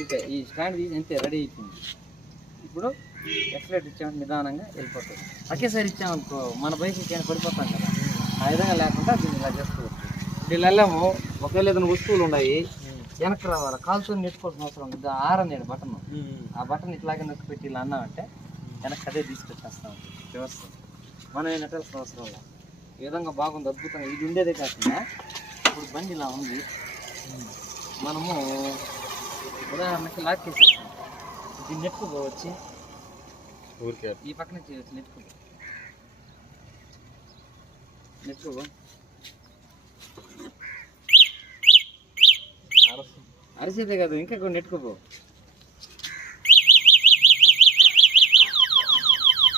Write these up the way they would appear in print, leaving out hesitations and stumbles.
ఇంతే ఈ స్టాండ్ తీసి అంతే రెడీ అయిపోయింది. ఇప్పుడు ఎక్సలేటర్ ఇచ్చామంటే నిదానంగా వెళ్ళిపోతుంది. ఒకేసారి ఇచ్చామనుకో మన బైక్కి పడిపోతాం కదా, ఆ విధంగా లేకుండా దీన్ని ఇలా చేసుకోవచ్చు. వీళ్ళు వెళ్ళాము, ఒకవేళ ఏదైనా వస్తువులు ఉన్నాయి వెనక్కి రావాలి, కాలుతో నెట్టుకోవాల్సిన అవసరం ఉంది. ఆరనేడు బటన్, ఆ బటన్ ఇట్లాగే నొక్కి పెట్టి ఇలా అన్నామంటే వెనక్కి అదే తీసుకొచ్చేస్తాం వ్యవస్థ. మనం ఏం నెట్టాల్సిన అవసరం లేదు. ఈ విధంగా బాగుంది, అద్భుతంగా. ఇది ఉండేదే కాకుండా ఇప్పుడు బండి ఇలా ఉంది, మనము ఉదాహరణకి లాక్ చేసేస్తాం. దీన్ని నెట్టుకోవచ్చు, ఊరికే ఈ పక్కన చేయవచ్చు. నెట్టుకో అరిసేదే కాదు, ఇంకా కొన్ని నెట్టుకోపో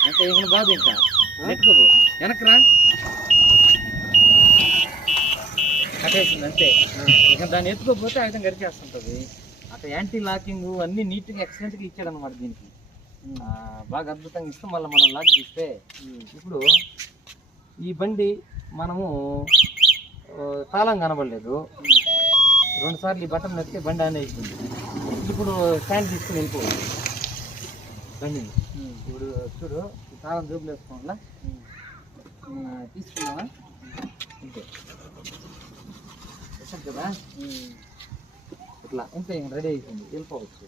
అంటే ఇంకా బాధ, ఇంకా నెట్టుకోపో వెనక్రా కట్టేసింది అంతే. ఇక దాన్ని ఎత్తుకోపోతే ఆ విధంగా గరిచేస్తుంటుంది. అక్కడ యాంటీ లాకింగ్ అన్ని నీట్గా ఎక్సలెంట్గా ఇచ్చాడు అనమాట. దీనికి బాగా అద్భుతంగా ఇస్తాం. మళ్ళీ మనం లాక్ తీస్తే ఇప్పుడు ఈ బండి మనము తాళం కనబడలేదు, 2 సార్లు ఈ బటన్ నొక్కితే బండి ఆన్ అయిపోయింది. ఇప్పుడు స్టాండ్ తీసుకుని వెళ్ళిపోవచ్చు బండిని. ఇప్పుడు చూడు, ఈ తాళం జోబులు వేసుకోవాలా, తీసుకున్నావా అంతే కదా, ఇట్లా అంతే రెడీ అయిపోయింది, వెళ్ళిపోవచ్చు.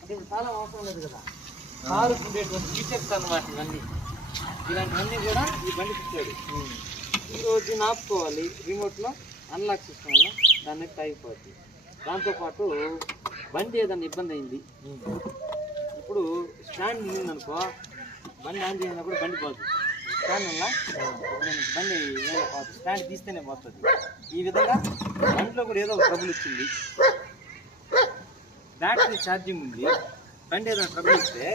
అంటే ఇప్పుడు తాళం అవసరం లేదు కదా, కారు ఉండేటువంటి ఫీచర్స్ అన్నమాట ఇవన్నీ. ఇలాంటివన్నీ కూడా ఈ బండి ఇచ్చాడు. ఈరోజు దీన్ని ఆపుకోవాలి, రిమోట్లో అన్లాక్ సిస్టంలో దాన్ని ఆగిపోద్ది. దాంతోపాటు బండి ఏదైనా ఇబ్బంది అయింది, ఇప్పుడు స్టాండ్ ఉందనుకో, బండి ఆన్ చేసినప్పుడు బండి పోతుంది. స్టాండ్ వల్ల బండి పోతుంది, స్టాండ్ తీస్తేనే పోతుంది. ఈ విధంగా బండిలో కూడా ఏదో ఒక ట్రబుల్ వచ్చింది, బ్యాటరీ ఛార్జింగ్ ఉంది, బండి ఏదైనా ట్రబుల్ ఇస్తే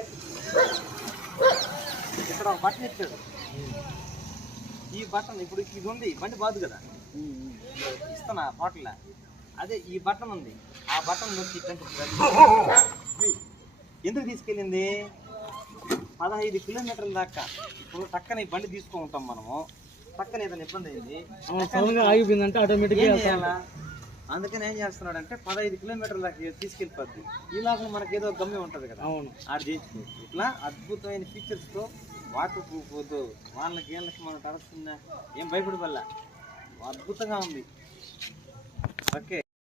ఇక్కడ ఒక బటన్ ఇచ్చాడు. ఈ బటన్ ఇప్పుడు ఇది ఉంది, బండి బాదు కదా, ఇస్తున్నా హోటల్, అదే ఈ బటన్ ఉంది, ఆ బటన్ నొక్కి ఎందుకు తీసుకెళ్ళింది 15 కిలోమీటర్ల దాకా. ఇప్పుడు పక్కన ఈ బండి తీసుకొని ఉంటాం మనము, పక్కన ఏదైనా ఇబ్బంది అయింది ఆగిపోయిందంటే ఆటోమేటిక్గా చేయాలా. అందుకని ఏం చేస్తున్నాడంటే 15 కిలోమీటర్ల దాకా తీసుకెళ్ళిపోద్ది. ఈ లోపల మనకి ఏదో గమ్యం ఉంటుంది కదా, అవును, అది చేసుకోవచ్చు. ఇట్లా అద్భుతమైన ఫీచర్స్తో వాటర్ ప్రూఫ్ వద్దు, వాళ్ళకి ఏళ్ళకి మనం తడుస్తుందా ఏం భయపడి వల్ల అద్భుతంగా ఉంది. ఓకే.